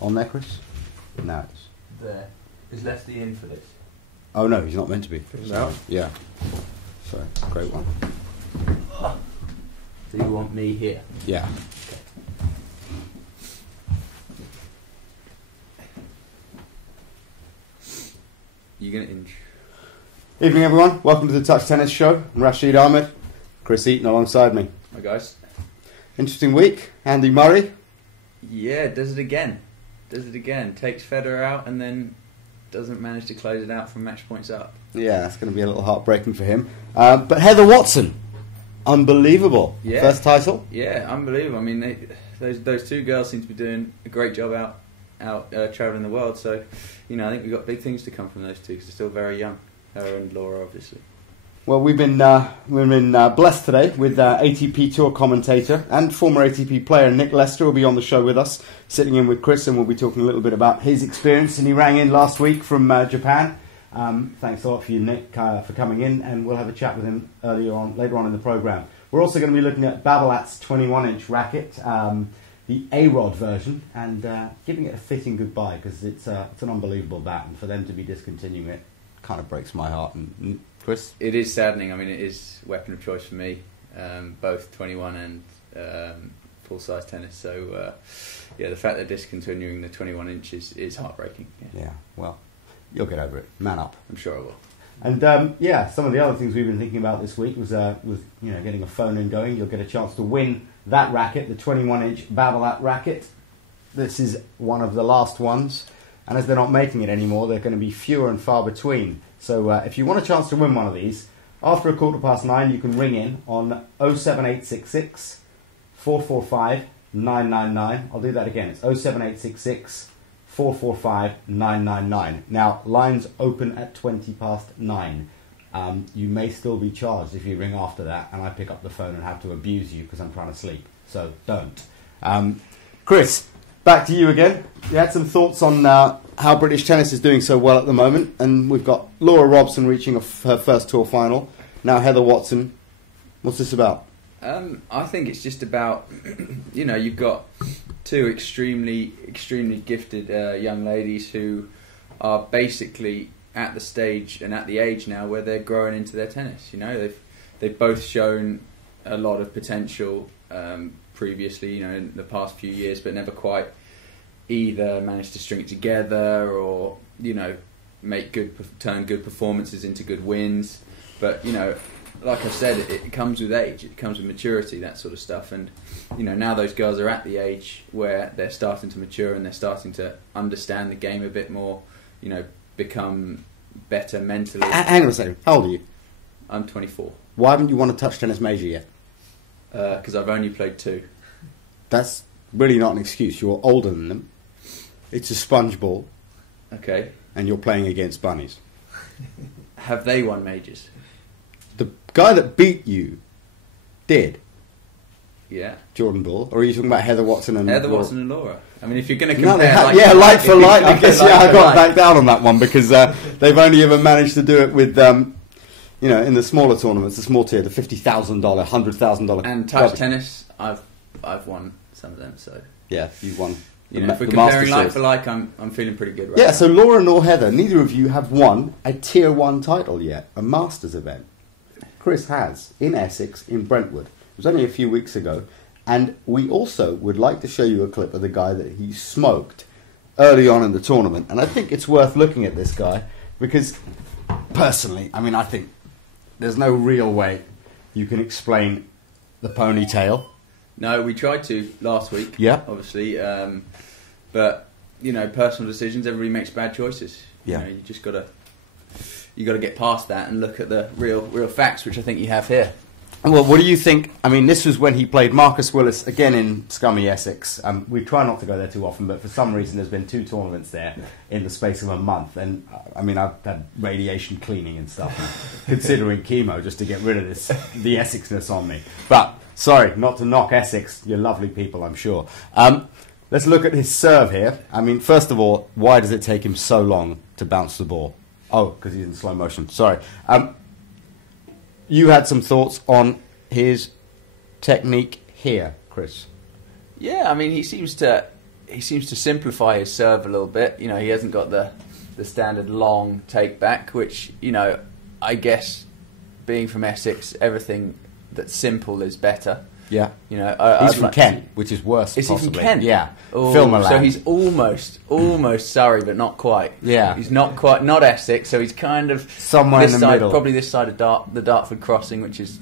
on there, Chris? No, it's... There. Is Lefty in for this? Oh no, he's not meant to be. No. Yeah. So, great one. Do you want me here? Yeah. You're going to inch. Evening everyone, welcome to the Touch Tennis Show. I'm Rashid Ahmed, Chris Eaton alongside me. Hi guys. Interesting week. Andy Murray. Yeah, does it again. Takes Federer out and then doesn't manage to close it out from match points up. Yeah, that's going to be a little heartbreaking for him. But Heather Watson, unbelievable. Yeah. First title. Yeah, unbelievable. I mean, those two girls seem to be doing a great job out travelling the world. So, you know, I think we've got big things to come from those two because they're still very young. Her and Laura, obviously. Well, we've been blessed today with ATP Tour commentator and former ATP player Nick Lester will be on the show with us, sitting in with Chris, and we'll be talking a little bit about his experience. And he rang in last week from Japan. Thanks a lot for you, Nick, for coming in, and we'll have a chat with him later on in the programme. We're also going to be looking at Babolat's 21-inch racket, the A-Rod version, and giving it a fitting goodbye because it's an unbelievable bat, and for them to be discontinuing it kind of breaks my heart. And Chris? It is saddening. I mean, it is weapon of choice for me, both 21 and full-size tennis. So, yeah, the fact they're discontinuing the 21-inch is heartbreaking. Yeah, well, you'll get over it. Man up. I'm sure I will. And, yeah, some of the other things we've been thinking about this week was getting a phone-in going. You'll get a chance to win that racket, the 21-inch Babolat racket. This is one of the last ones. And as they're not making it anymore, they're going to be fewer and far between. So if you want a chance to win one of these, after 9:15, you can ring in on 07866 445 999. I'll do that again. It's 07866 445 999. Now, lines open at 9:20. You may still be charged if you ring after that, and I pick up the phone and have to abuse you because I'm trying to sleep. So don't. Chris, back to you again. You had some thoughts on how British tennis is doing so well at the moment, and we've got Laura Robson reaching her first tour final. Now Heather Watson. What's this about? I think it's just about, you've got two extremely gifted young ladies who are basically at the stage and at the age now where they're growing into their tennis. They've both shown a lot of potential previously, in the past few years, but never quite either managed to string it together or, turn good performances into good wins. But, like I said, it comes with age, it comes with maturity, that sort of stuff. And, now those girls are at the age where they're starting to mature and they're starting to understand the game a bit more, become better mentally. Hang on a second. How old are you? I'm 24. Why haven't you won a touch tennis major yet? Because I've only played 2. That's really not an excuse. You're older than them. It's a sponge ball. Okay. And you're playing against bunnies. Have they won majors? The guy that beat you did. Yeah. Jordan Bull. Or are you talking about Heather Watson and Laura? Watson and Laura. I mean, if you're going to compare... like for like. I guess, I got back down on that one because they've only ever managed to do it with... in the smaller tournaments, the small tier, the $50,000, $100,000. And touch tennis, I've won some of them, so... Yeah, you've won. If we're comparing like for like, I'm feeling pretty good right now. Yeah, so Laura nor Heather, neither of you have won a Tier 1 title yet, a Masters event. Chris has, in Essex, in Brentwood. It was only a few weeks ago. And we also would like to show you a clip of the guy that he smoked early on in the tournament. And I think it's worth looking at this guy because, personally, I think there's no real way you can explain the ponytail. No, we tried to last week, yeah, obviously. But, personal decisions, everybody makes bad choices. Yeah. You just got to get past that and look at the real facts, which I think you have here. Well, what do you think? This was when he played Marcus Willis again in scummy Essex. We try not to go there too often, but for some reason there's been 2 tournaments there in the space of a month. And, I've had radiation cleaning and stuff, and considering chemo just to get rid of the Essexness on me. But, sorry, not to knock Essex. You're lovely people, I'm sure. Let's look at his serve here. First of all, why does it take him so long to bounce the ball? Oh, because he's in slow motion. Sorry. You had some thoughts on his technique here, Chris. Yeah, he seems to to simplify his serve a little bit. You know, he hasn't got the standard long take back, which, you know, I guess being from Essex, everything that's simple is better. Yeah, you know, he's from Kent, which is worse. Is possibly. He from Kent? Yeah, Filmerland. So he's almost Surrey, but not quite. Yeah, he's not Essex. So he's kind of somewhere in the middle, probably this side of the Dartford crossing, which is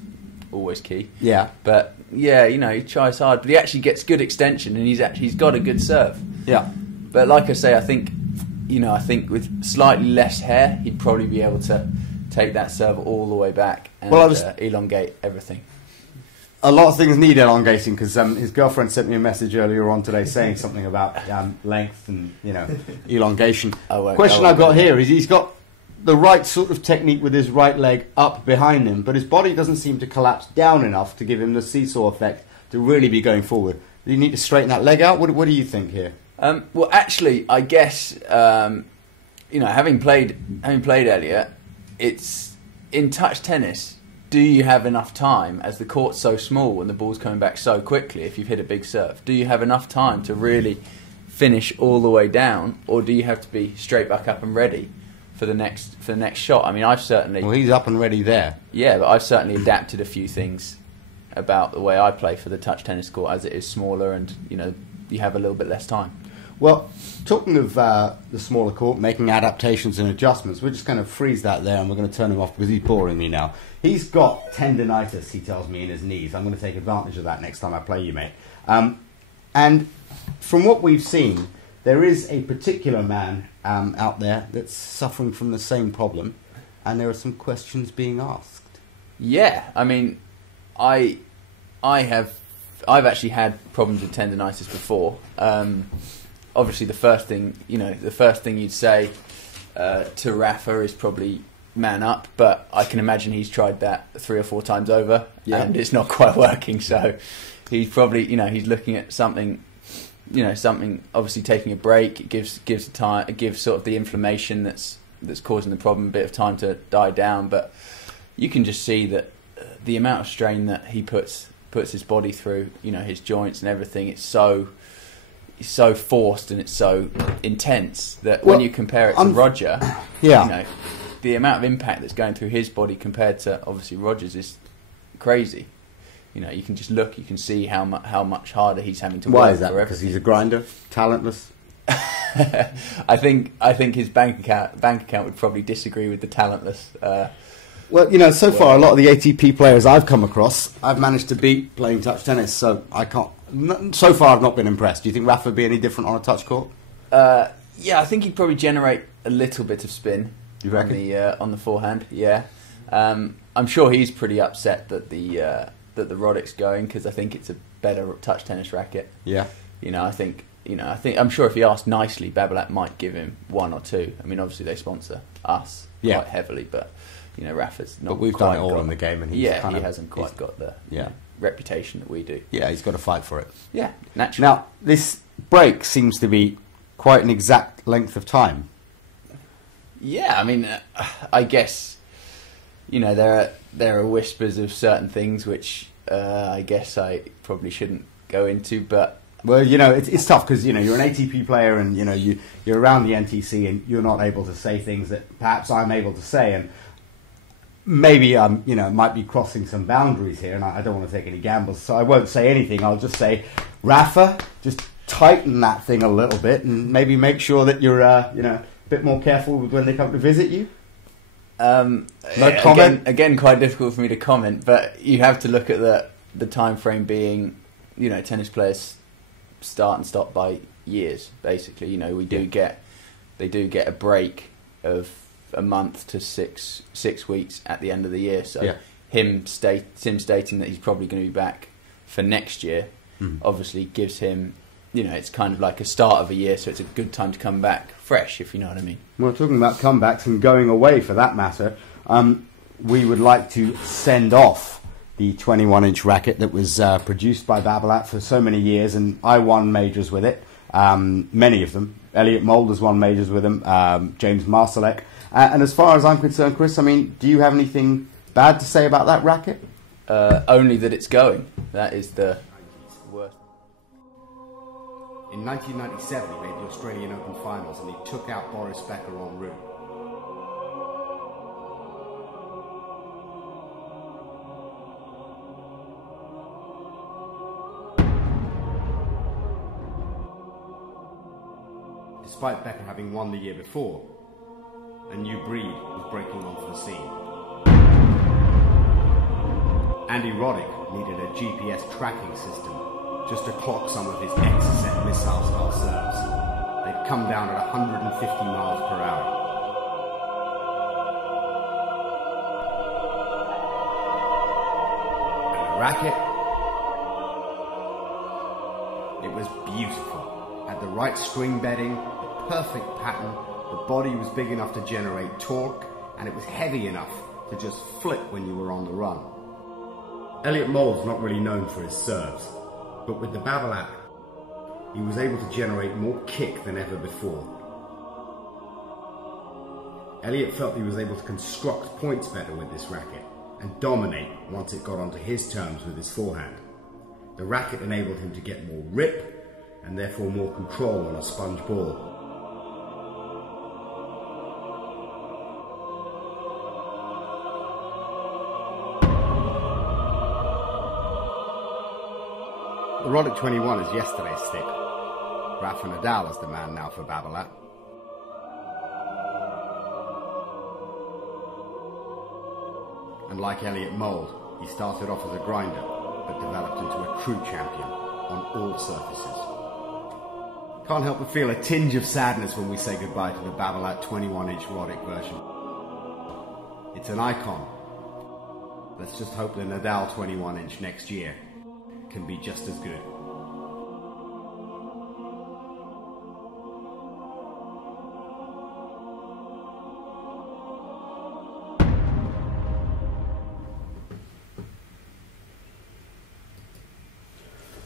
always key. Yeah, but yeah, you know, he tries hard, but he actually gets good extension, and he's got a good serve. Yeah, but like I say, I think with slightly less hair, he'd probably be able to take that serve all the way back and elongate everything. A lot of things need elongating because his girlfriend sent me a message earlier on today saying something about length and, you know, elongation. Question I've got here is he's got the right sort of technique with his right leg up behind him, but his body doesn't seem to collapse down enough to give him the seesaw effect to really be going forward. Do you need to straighten that leg out? What do you think here? Well, actually, I guess you know, having played Elliot, it's in touch tennis. Do you have enough time, as the court's so small and the ball's coming back so quickly if you've hit a big serve, do you have enough time to really finish all the way down, or do you have to be straight back up and ready for the next shot? I mean, I've certainly... Well, he's up and ready there. Yeah, but I've certainly adapted a few things about the way I play for the touch tennis court, as it is smaller and, you know, you have a little bit less time. Well, talking of the smaller court, making adaptations and adjustments, we're just going to freeze that there and we're going to turn him off because he's boring me now. He's got tendinitis, he tells me, in his knees. I'm going to take advantage of that next time I play you, mate. And from what we've seen, there is a particular man out there that's suffering from the same problem, and there are some questions being asked. Yeah, I mean, I've actually had problems with tendinitis before. Obviously, the first thing you'd say to Rafa is probably man up, but I can imagine he's tried that 3 or 4 times over, and it's not quite working. So he's probably, you know, he's looking at something, obviously taking a break. It gives time, it gives sort of the inflammation that's causing the problem a bit of time to die down. But you can just see that the amount of strain that he puts his body through, you know, his joints and everything, it's so forced and it's so intense that when you compare it to Roger, you know, the amount of impact that's going through his body compared to obviously Roger's is crazy. You know, you can just look, you can see how much harder he's having to work. Why is that? Because he's a grinder, talentless. I think his bank account would probably disagree with the talentless. Well, you know, so far a lot of the ATP players I've come across, I've managed to beat playing touch tennis. So I can't. So far, I've not been impressed. Do you think Rafa would be any different on a touch court? Yeah, I think he'd probably generate a little bit of spin. You reckon? On the forehand? Yeah. I'm sure he's pretty upset that the Roddick's going, because I think it's a better touch tennis racket. Yeah. I think I'm sure if he asked nicely, Babolat might give him 1 or 2. I mean, obviously they sponsor us quite heavily, but you know, Rafa's not. But we've done it all in the game, and he hasn't quite got the reputation that we do. Yeah, he's got to fight for it. Yeah, naturally. Now, this break seems to be quite an exact length of time. Yeah, I mean, I guess, you know, there are whispers of certain things which I guess I probably shouldn't go into, but... Well, you know, it's tough because, you know, you're an ATP player and, you know, you're around the NTC and you're not able to say things that perhaps I'm able to say, and maybe you know, might be crossing some boundaries here, and I don't want to take any gambles, so I won't say anything. I'll just say, Rafa, just tighten that thing a little bit and maybe make sure that you're, you know, a bit more careful when they come to visit you. No comment? Again, quite difficult for me to comment, but you have to look at the time frame being, you know, tennis players start and stop by years, basically. You know, they do get a break of a month to six weeks at the end of the year. So him stating that he's probably going to be back for next year obviously gives him, you know, it's kind of like a start of a year, so it's a good time to come back fresh, if you know what I mean. Well, talking about comebacks and going away for that matter, we would like to send off the 21-inch racket that was produced by Babolat for so many years, and I won majors with it, many of them. Elliot Mould has won majors with him, James Marsalek. And as far as I'm concerned, Chris, I mean, do you have anything bad to say about that racket? Only that it's going. That is the worst. In 1997, he made the Australian Open finals and he took out Boris Becker en route. Despite Becker having won the year before, a new breed was breaking onto the scene. Andy Roddick needed a GPS tracking system just to clock some of his Exocet missile-style serves. They'd come down at 150 miles per hour. And the racket? It was beautiful. Had the right string bedding, the perfect pattern, the body was big enough to generate torque, and it was heavy enough to just flip when you were on the run. Elliot Mould's not really known for his serves, but with the Babolat, he was able to generate more kick than ever before. Elliot felt he was able to construct points better with this racket and dominate once it got onto his terms with his forehand. The racket enabled him to get more rip and therefore more control on a sponge ball. The Roddick 21 is yesterday's stick. Rafa Nadal is the man now for Babolat. And like Elliot Mould, he started off as a grinder, but developed into a true champion on all surfaces. Can't help but feel a tinge of sadness when we say goodbye to the Babolat 21-inch Roddick version. It's an icon. Let's just hope the Nadal 21-inch next year can be just as good.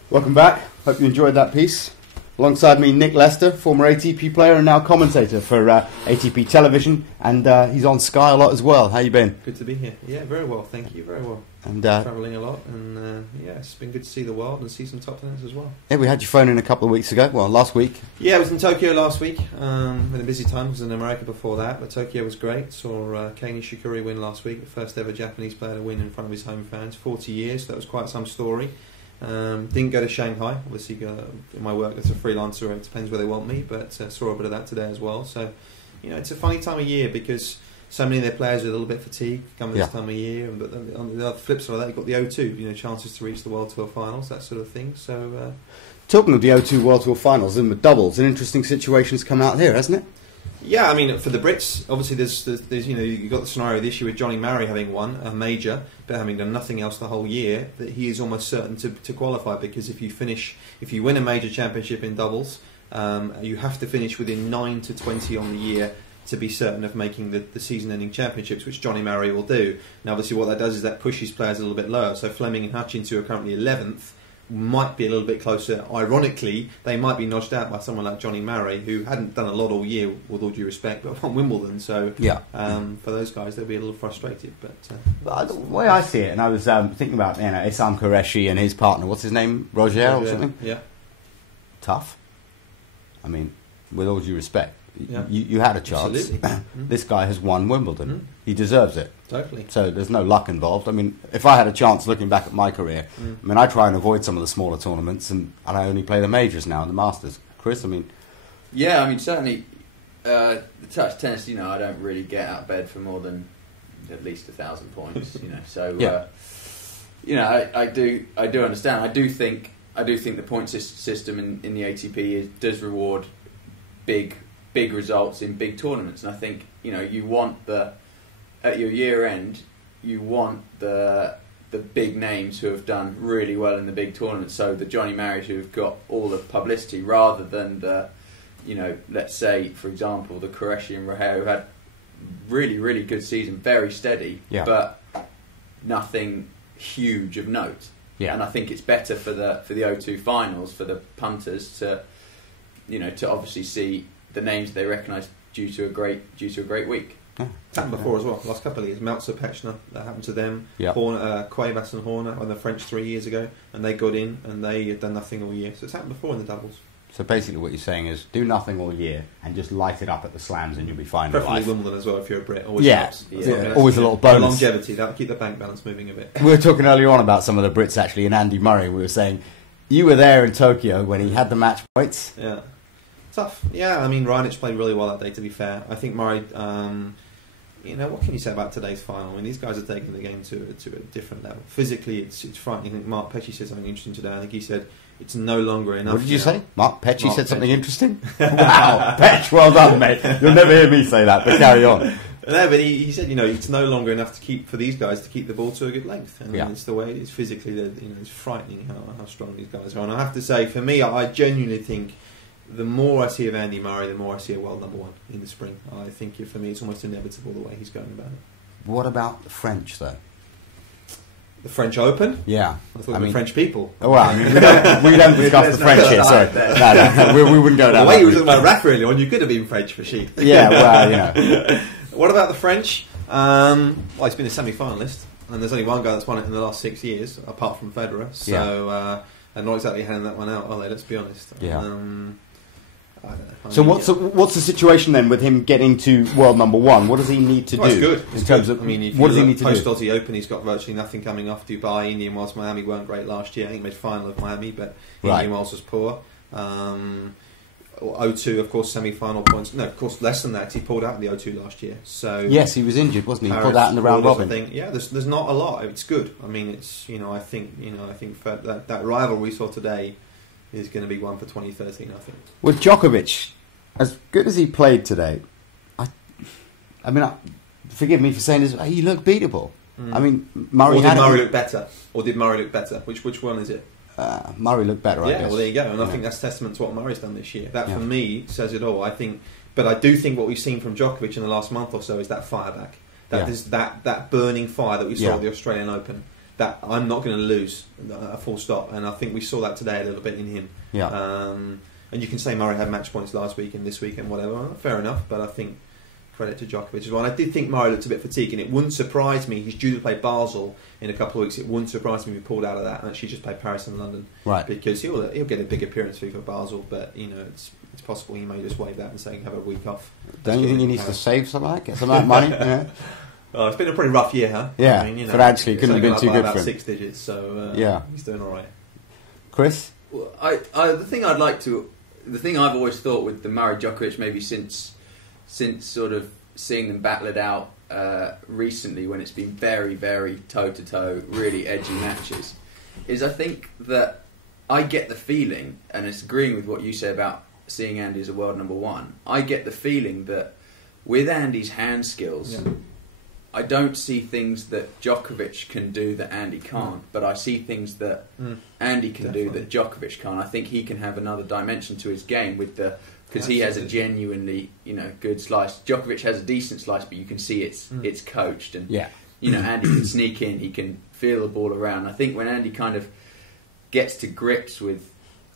Welcome back. Hope you enjoyed that piece. Alongside me, Nick Lester, former ATP player and now commentator for ATP Television, and he's on Sky a lot as well. How you been? Good to be here. Yeah, very well, thank you, very well. And travelling a lot, and yeah, it's been good to see the world and see some top tennis as well. Yeah, we had your phone in a couple of weeks ago. Well, last week. Yeah, I was in Tokyo last week. Had a busy time. I was in America before that, but Tokyo was great. Saw Kei Nishikori win last week, the first ever Japanese player to win in front of his home fans. 40 years, so that was quite some story. Didn't go to Shanghai, obviously in my work as a freelancer it depends where they want me, but saw a bit of that today as well. So, you know, it's a funny time of year because so many of their players are a little bit fatigued coming this time of year, but on the flip side of that you've got the O2, you know, chances to reach the World Tour Finals, that sort of thing. So talking of the O2 World Tour Finals and the doubles, an interesting situation's come out here, hasn't it? Yeah, I mean, for the Brits, obviously there's you know, you've got the scenario this year with Johnny Murray having won a major, but having done nothing else the whole year, that he is almost certain to qualify, because if you win a major championship in doubles, you have to finish within 9 to 20 on the year to be certain of making the season-ending championships, which Johnny Murray will do. Now, obviously, what that does is that pushes players a little bit lower. So Fleming and Hutchins, who are currently 11th, might be a little bit closer. Ironically, they might be notched out by someone like Johnny Murray, who hadn't done a lot all year, with all due respect, but won Wimbledon. So yeah, for those guys, they'll be a little frustrated. But the way I see it, and I was thinking about Issam Qureshi and his partner, what's his name, Roger or something? Yeah. Tough. I mean, with all due respect, yeah. you had a chance. This guy has won Wimbledon. He deserves it. Totally. So there's no luck involved. I mean, if I had a chance looking back at my career, I mean, I try and avoid some of the smaller tournaments, and I only play the majors now and the Masters. Chris, I mean... Yeah, I mean, certainly the touch tennis, you know, I don't really get out of bed for more than at least 1,000 points, you know. So, yeah. You know, I do understand. I do think the point system in the ATP does reward big results in big tournaments, and I think, you know, you want at your year end, you want the big names who have done really well in the big tournaments. So the Johnny Marys who've got all the publicity, rather than the, you know, let's say for example the Qureshi and Rahea, who had really good season, very steady, but nothing huge of note. Yeah. And I think it's better for the O2 finals, for the punters to, you know, to obviously see the names they recognise due to a great week. It's happened before as well. Last couple of years, Meltzer, Pechner, that happened to them. Yep. Cuevas and Horner on the French 3 years ago, and they got in and they had done nothing all year. So it's happened before in the doubles. So basically what you're saying is do nothing all year and just light it up at the slams and you'll be fine in Preferably life. Wimbledon as well if you're a Brit. Always Yeah, helps. always a little bonus. Longevity, that'll keep the bank balance moving a bit. We were talking earlier on about some of the Brits actually, and Andy Murray. We were saying you were there in Tokyo when he had the match points. Yeah. Tough. Yeah, I mean, Raonic played really well that day, to be fair. I think Murray, what can you say about today's final? I mean, these guys are taking the game to a different level. Physically, it's frightening. I think Mark Petchey said something interesting today. I think he said it's no longer enough. What did you now. say? Mark Petchey said something interesting? Wow, Petch, well done, mate. You'll never hear me say that, but carry on. No, but he said, it's no longer enough for these guys to keep the ball to a good length. And it's the way it is physically that, it's frightening how strong these guys are. And I have to say, for me, I genuinely think the more I see of Andy Murray, the more I see a world number one in the spring. I think for me, it's almost inevitable the way he's going about it. What about the French, though? The French Open? Yeah. I thought the French people. Oh, well, we don't discuss the French here, sorry. No, we wouldn't go down the way that you were route. talking about Rafa earlier on, you could have been French for sheep. Yeah, well, What about the French? He's been a semi-finalist, and there's only one guy that's won it in the last 6 years, apart from Federer. So, and not exactly handing that one out, are they? Let's be honest. Yeah. I don't know. So what's the situation then with him getting to world number one? What does he need to do? It's good. In terms of, what does he need to post do? Aussie Open, he's got virtually nothing coming off. Dubai, Indian Wells, Miami weren't great last year. I think he made final of Miami, but Indian Wells was poor. O2, of course, semi-final points. No, of course, less than that. He pulled out in the O2 last year. So yes, he was injured, wasn't he? He Paris, pulled out in the round robin. Yeah, there's not a lot. It's good. I mean, it's I think that rival we saw today is going to be one for 2013. I think. With Djokovic, as good as he played today, I mean, forgive me for saying this, he looked beatable. I mean, Murray look better? Or did Murray look better? Which one is it? Murray looked better, I guess. Yeah, well, there you go. And I think that's testament to what Murray's done this year. That, for me, says it all. But I do think what we've seen from Djokovic in the last month or so is that fire back. That burning fire that we saw at the Australian Open. That I'm not going to lose, a full stop. And I think we saw that today a little bit in him. Yeah. And you can say Murray had match points last week and this week and whatever. Well, fair enough, but I think credit to Djokovic as well. And I did think Murray looked a bit fatigued, and it wouldn't surprise me. He's due to play Basel in a couple of weeks. It wouldn't surprise me if he pulled out of that and actually just played Paris and London. Right. Because he'll get a big appearance fee for Basel, but it's possible he may just waive that and say have a week off. Don't you think he needs to save some of that, get some of that money? Yeah. Well, it's been a pretty rough year, huh? Yeah, I mean, but actually it couldn't have been too good about for him. 6 digits, so he's doing all right. Chris? Well, the thing I've always thought with the Murray Djokovic, maybe since sort of seeing them battle it out recently, when it's been very, very toe-to-toe, really edgy matches, is I think that I get the feeling, and it's agreeing with what you say about seeing Andy as a world number one, I get the feeling that with Andy's hand skills, I don't see things that Djokovic can do that Andy can't, but I see things that Andy can do that Djokovic can't. I think he can have another dimension to his game because he has a genuinely good slice. Djokovic has a decent slice, but you can see it's coached, and Andy can sneak in, he can feel the ball around. I think when Andy kind of gets to grips with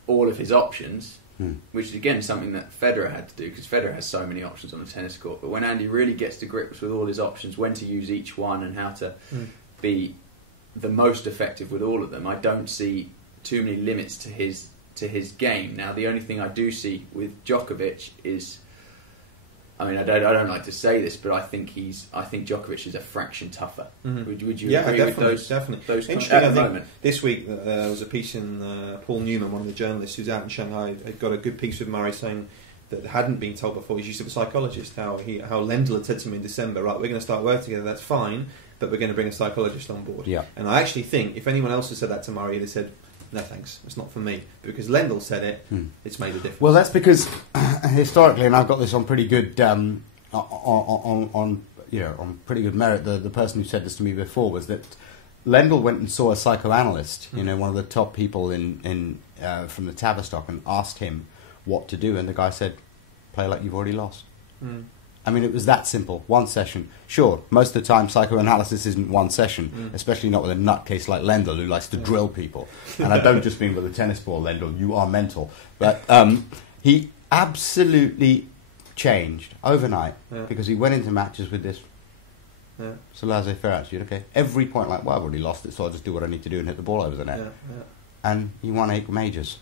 all of his options, which is again something that Federer had to do, because Federer has so many options on the tennis court, but when Andy really gets to grips with all his options, when to use each one and how to be the most effective with all of them, I don't see too many limits to his game. Now, the only thing I do see with Djokovic is, I don't like to say this, but I think Djokovic is a fraction tougher. Would you agree with those? Definitely. Those Interesting. at the I think moment. this week there was a piece in Paul Newman, one of the journalists who's out in Shanghai, had got a good piece with Murray saying that hadn't been told before. He's used to a psychologist. How Lendl had said to him in December, right, we're going to start work together. That's fine, but we're going to bring a psychologist on board. Yeah. And I actually think if anyone else had said that to Murray, they said, no thanks, it's not for me. Because Lendl said it, it's made a difference. Well, that's because historically, and I've got this on pretty good on pretty good merit. The person who said this to me before was that Lendl went and saw a psychoanalyst, one of the top people in from the Tavistock, and asked him what to do, and the guy said, "Play like you've already lost." I mean, it was that simple. One session. Sure, most of the time psychoanalysis isn't one session, especially not with a nutcase like Lendl who likes to drill people. And I don't just mean with a tennis ball, Lendl, you are mental. But he absolutely changed overnight because he went into matches with this so laissez-faire attitude. Okay, every point like, well, I've already lost it, so I'll just do what I need to do and hit the ball over the net. And he won 8 majors.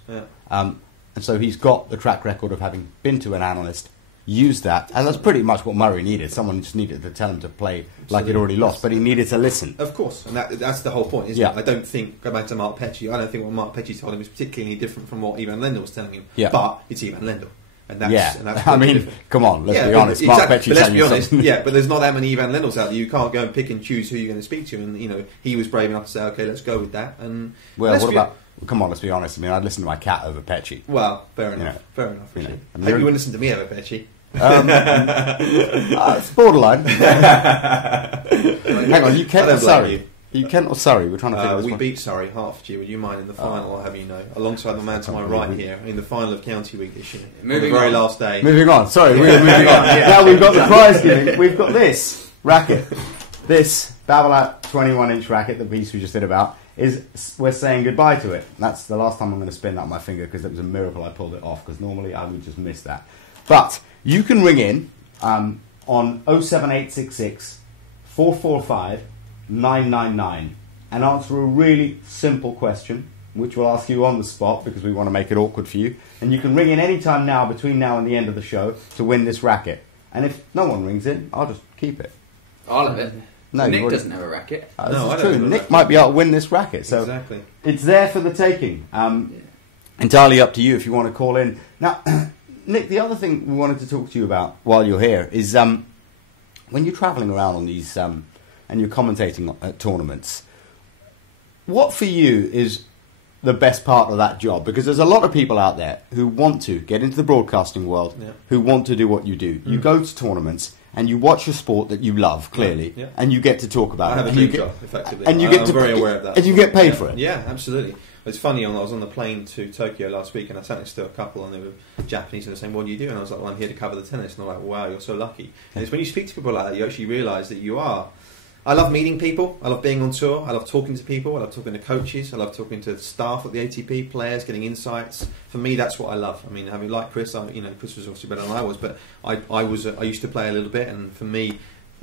And so he's got the track record of having been to an analyst, used that, and that's pretty much what Murray needed. Someone just needed to tell him to play like he'd already lost, but he needed to listen. Of course, and that's the whole point, isn't it? I don't think, go back to Mark Petchey, I don't think what Mark Petchey told him is particularly different from what Ivan Lendl was telling him. Yeah. But it's Ivan Lendl. And that's I mean, come on, let's be honest. Exactly. Mark Petchey, but let's be honest, something. but there's not that many Ivan Lendls out there. You can't go and pick and choose who you're going to speak to. And he was brave enough to say, "Okay, let's go with that." And come on, let's be honest. I mean, I'd listen to my cat over Petchey. Well, fair enough. Fair enough. I hope you wouldn't listen to me over Petchey. It's borderline. Hang on, you Kent or Surrey? You Kent or Surrey? We're trying to figure this we one. beat Surrey, Hertfordshire. Would you mind in the final? I'll have you know, alongside the man to my right here in the final of County Week this year, Moving the very on. last day. Moving on. Sorry, we're moving on. Now we've got the prize giving. We've got this racket, this Babolat 21-inch racket, the piece we just did about. We're saying goodbye to it. That's the last time I'm going to spin that on my finger because it was a miracle I pulled it off, because normally I would just miss that. But you can ring in on 07866 445 999 and answer a really simple question, which we'll ask you on the spot because we want to make it awkward for you. And you can ring in any time now, between now and the end of the show, to win this racket. And if no one rings in, I'll just keep it. I'll have it. No, Nick doesn't have a racket. No, I this is don't true. have a Nick racket. might be able to win this racket. So Exactly. it's there for the taking. Entirely up to you if you want to call in. Now, Nick, the other thing we wanted to talk to you about while you're here is when you're travelling around on these and you're commentating at tournaments, what for you is the best part of that job? Because there's a lot of people out there who want to get into the broadcasting world, who want to do what you do. You go to tournaments and you watch a sport that you love, clearly, and you get to talk about I have it. a dream job, effectively. And I'm very aware of that. And you get paid for it. Yeah, absolutely. It's funny, I was on the plane to Tokyo last week and I sat next to a couple and they were Japanese and they were saying, "What do you do?" And I was like, "Well, I'm here to cover the tennis." And they're like, "Wow, you're so lucky." And it's when you speak to people like that, you actually realise that you are. I love meeting people. I love being on tour. I love talking to people. I love talking to coaches. I love talking to staff at the ATP, players, getting insights. For me, that's what I love. I mean, having like Chris, Chris was obviously better than I was, but I used to play a little bit, and for me,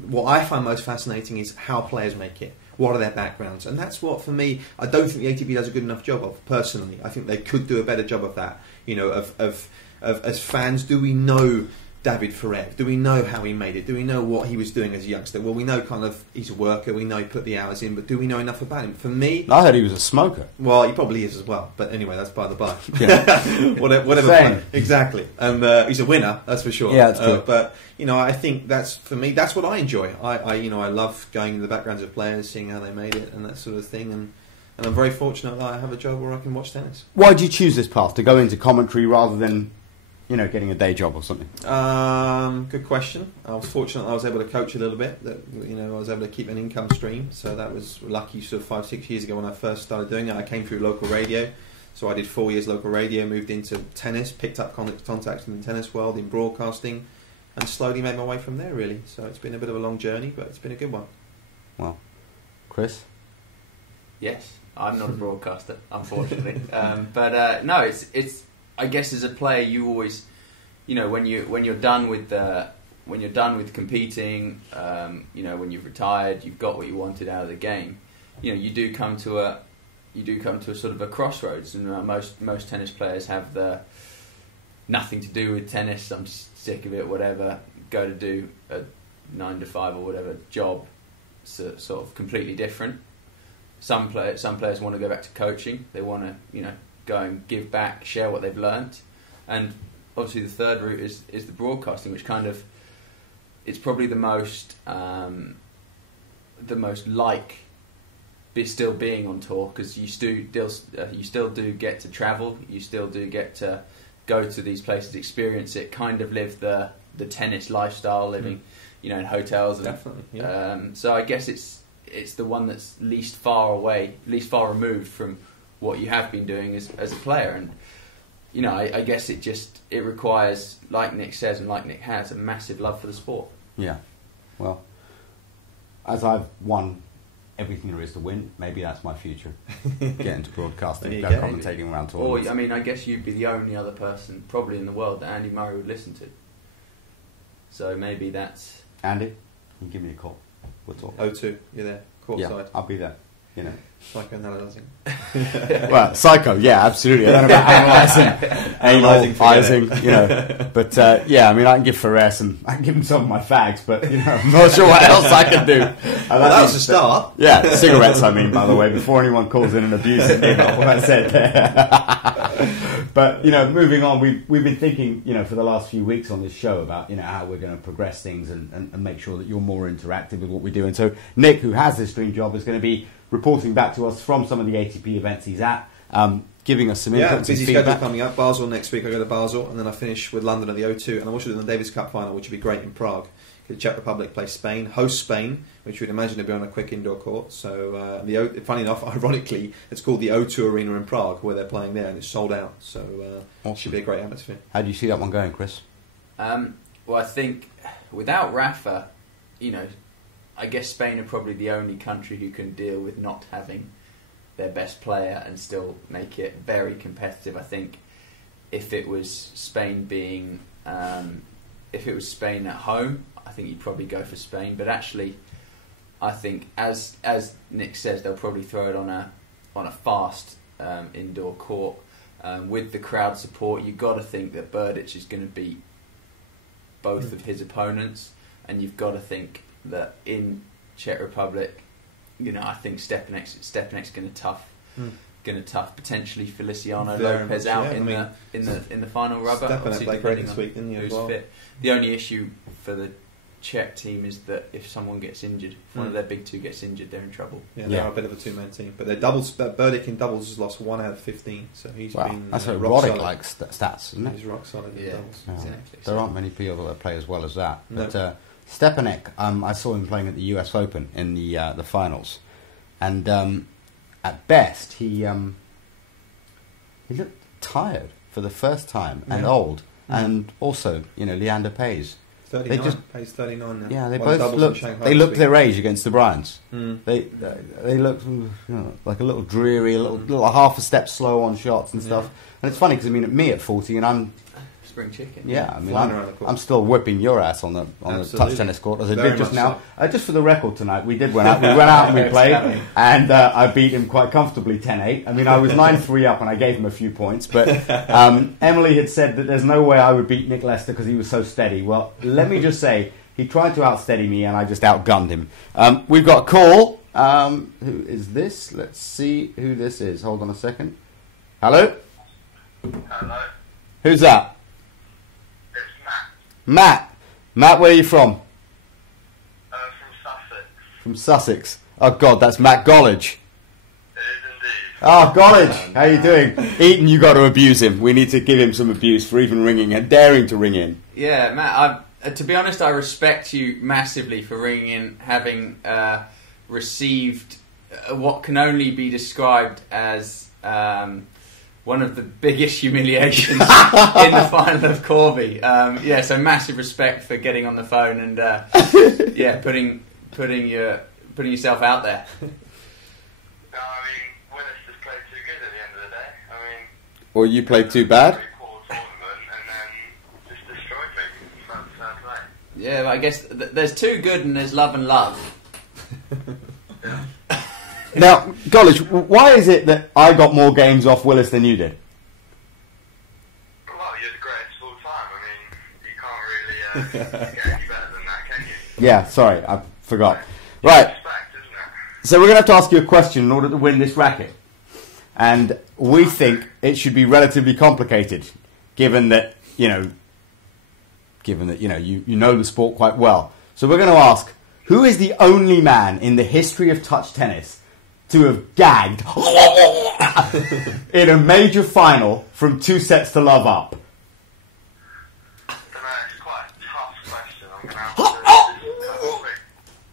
what I find most fascinating is how players make it. What are their backgrounds? And that's what, for me, I don't think the ATP does a good enough job of, personally. I think they could do a better job of that. Of as fans, do we know David Ferrer? Do we know how he made it? Do we know what he was doing as a youngster? Well, we know kind of he's a worker, we know he put the hours in, but do we know enough about him? For me... I heard he was a smoker. Well, he probably is as well, but anyway, that's by the by. Yeah. whatever. Same. Exactly. And he's a winner, that's for sure. Yeah, that's good. But, I think that's, for me, that's what I enjoy. I love going into the backgrounds of players, seeing how they made it and that sort of thing, and I'm very fortunate that I have a job where I can watch tennis. Why did you choose this path, to go into commentary rather than, getting a day job or something? Good question. I was fortunate I was able to coach a little bit. That I was able to keep an income stream. So that was lucky. Sort of 5-6 years ago when I first started doing it, I came through local radio. So I did 4 years local radio, moved into tennis, picked up contacts in the tennis world, in broadcasting, and slowly made my way from there. Really. So it's been a bit of a long journey, but it's been a good one. Well, Chris. Yes, I'm not a broadcaster, unfortunately. But no, it's. I guess as a player, you always, when you're done with competing, when you've retired, you've got what you wanted out of the game. You do come to a sort of a crossroads, and most tennis players have the nothing to do with tennis. I'm sick of it, whatever. Go to do a 9 to 5 or whatever job, sort of completely different. Some players want to go back to coaching. They want to, go and give back, share what they've learnt, and obviously the third route is the broadcasting, which kind of it's probably the most like still being on tour, because you still do get to travel, you still do get to go to these places, experience it, kind of live the tennis lifestyle, living in hotels, and, definitely. Yeah. So I guess it's the one that's least far removed from what you have been doing as a player, and I guess it requires, like Nick says and like Nick has, a massive love for the sport. Yeah. Well, as I've won everything there is to win, maybe that's my future. Get into broadcasting, go commentating around tournaments. Or I guess you'd be the only other person probably in the world that Andy Murray would listen to. So maybe that's... Andy, you can give me a call. We'll talk. 0-2, you're there, courtside. Yeah, I'll be there. you know. Psychoanalyzing. Well, psycho, yeah, absolutely. I don't know about analysing, you know. But yeah, I mean, I can give Ferrer I can give him some of my fags, but you know, I'm not sure what else I can do. Well, that was a start. Yeah, cigarettes. I mean, by the way, before anyone calls in an abusive name of what I said there. But you know, moving on, we've been thinking, you know, for the last few weeks on this show about, you know, how we're going to progress things and make sure that you're more interactive with what we do. And so Nick, who has this dream job, is going to be reporting back to us from some of the ATP events he's at, giving us some input. Busy and schedule feedback. coming up. Basel next week. I go to Basel, and then I finish with London at the O2, and I'm also doing the Davis Cup final, which would be great in Prague. The Czech Republic plays Spain, host Spain, which you'd imagine to be on a quick indoor court. So, funny enough, ironically, it's called the O2 Arena in Prague, where they're playing there, and it's sold out. So, it should be a great atmosphere. How do you see that one going, Chris? Well, I think without Rafa, you know, I guess Spain are probably the only country who can deal with not having their best player and still make it very competitive. I think if it was Spain at home, I think you'd probably go for Spain. But actually, I think as Nick says, they'll probably throw it on a fast indoor court with the crowd support. You've got to think that Berdych is going to beat both of his opponents, and you've got to think that in Czech Republic, you know, I think Stepanek's going to tough potentially Feliciano Very Lopez much, out yeah. in the final rubber. Stepanek played great this week, didn't he, as well? Fit. The only issue for the Czech team is that if someone gets injured, if one of their big two gets injured, they're in trouble. Yeah, they're a bit of a two-man team, but their doubles. Berdych in doubles has lost 1 out of 15, so he's been. That's what rock Roddick solid. likes stats, isn't it? He's rock solid in doubles. Yeah. Exactly. There aren't many people that play as well as that. No. But Stepanek, I saw him playing at the US Open in the finals, and at best he looked tired for the first time and old, and also, you know, Leander Paes. 39, Paes 39 now. Yeah, they Won both doubles in looked. Shanghai They this looked week. their age against the Bryans. Mm. They looked, you know, like a little dreary, a little half a step slow on shots and stuff. And it's funny because I mean, me at 40, and I'm Spring chicken. I mean, Flying around the court. I'm still whipping your ass on the touch tennis court as I Very did just much now. Just for the record tonight, we went out and we played, and I beat him quite comfortably 10-8. I mean, I was 9-3 up and I gave him a few points, but Emily had said that there's no way I would beat Nick Lester because he was so steady. Well, let me just say, he tried to outsteady me and I just outgunned him. We've got a call. Who is this? Let's see who this is. Hold on a second. Hello? Hello, Who's that? it's Matt Matt, where are you from? from Sussex. From Sussex. Oh God, that's Matt Gollage. It is indeed. Oh, Gollage, how you doing? Eaton, you got to abuse him. We need to give him some abuse for even ringing and daring to ring in. Yeah, Matt, to be honest, I respect you massively for ringing in, having received what can only be described as one of the biggest humiliations in the final of Corby. So massive respect for getting on the phone and putting yourself out there. No, I mean, Willis just played too good at the end of the day. I mean, Or you played too bad? very poor tournament and then just destroyed me. Fair play. Yeah, but I guess there's too good and there's love and love. Now, Gollage, why is it that I got more games off Willis than you did? Well, you're the greatest of all time. I mean, you can't really get any better than that, can you? Yeah, sorry, I forgot. Right, Respect, isn't it? so we're going to have to ask you a question in order to win this racket. And we think it should be relatively complicated, given that, you know, you know the sport quite well. So we're going to ask, who is the only man in the history of touch tennis to have gagged in a major final from 2 sets to love up? I don't know, it's quite a tough question. I'm going to have to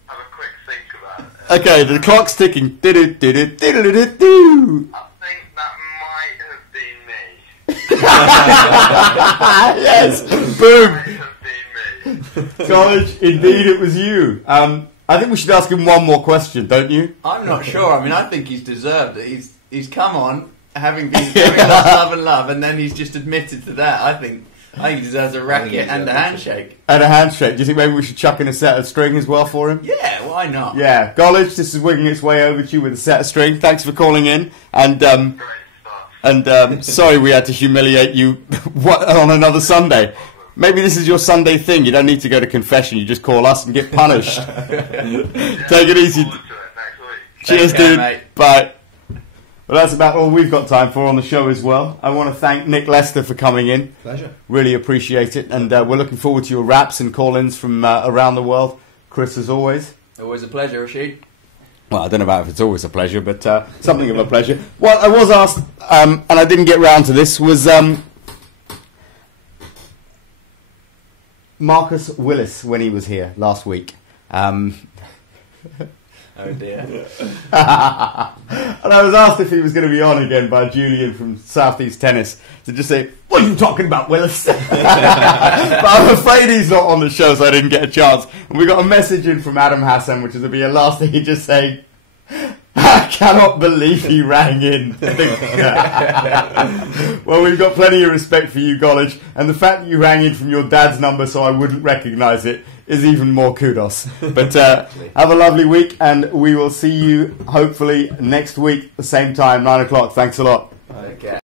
have a quick think about it. Okay, the clock's ticking. Do-do-do-do-do-do-do-do. I think that might have been me. Yes, boom. Might have been me. College, indeed it was you. I think we should ask him one more question, don't you? I'm not sure. I mean, I think he's deserved it. He's come on having lost love and love, and then he's just admitted to that. I think I think he deserves a racket and a handshake. And a handshake. Do you think maybe we should chuck in a set of string as well for him? Yeah, why not? Yeah. Gollage, this is winging its way over to you with a set of string. Thanks for calling in. And Great stuff. sorry we had to humiliate you on another Sunday. Maybe this is your Sunday thing. You don't need to go to confession. You just call us and get punished. Take it easy. Forward to it next week. Cheers, Take care, dude. mate. Bye. Well, that's about all we've got time for on the show as well. I want to thank Nick Lester for coming in. Pleasure. Really appreciate it. And we're looking forward to your raps and call-ins from around the world. Chris, as always. Always a pleasure, Rashid. Well, I don't know about if it's always a pleasure, but something of a pleasure. Well, I was asked, and I didn't get round to this, was Marcus Willis when he was here last week. Oh dear. And I was asked if he was going to be on again by Julian from Southeast Tennis to just say, "What are you talking about, Willis?" But I'm afraid he's not on the show, so I didn't get a chance. And we got a message in from Adam Hassan, which is to be a last thing, he just saying, "I cannot believe he rang in." Well, we've got plenty of respect for you, Gollage, and the fact that you rang in from your dad's number so I wouldn't recognise it is even more kudos. But have a lovely week, and we will see you hopefully next week, the same time, 9 o'clock. Thanks a lot. Okay.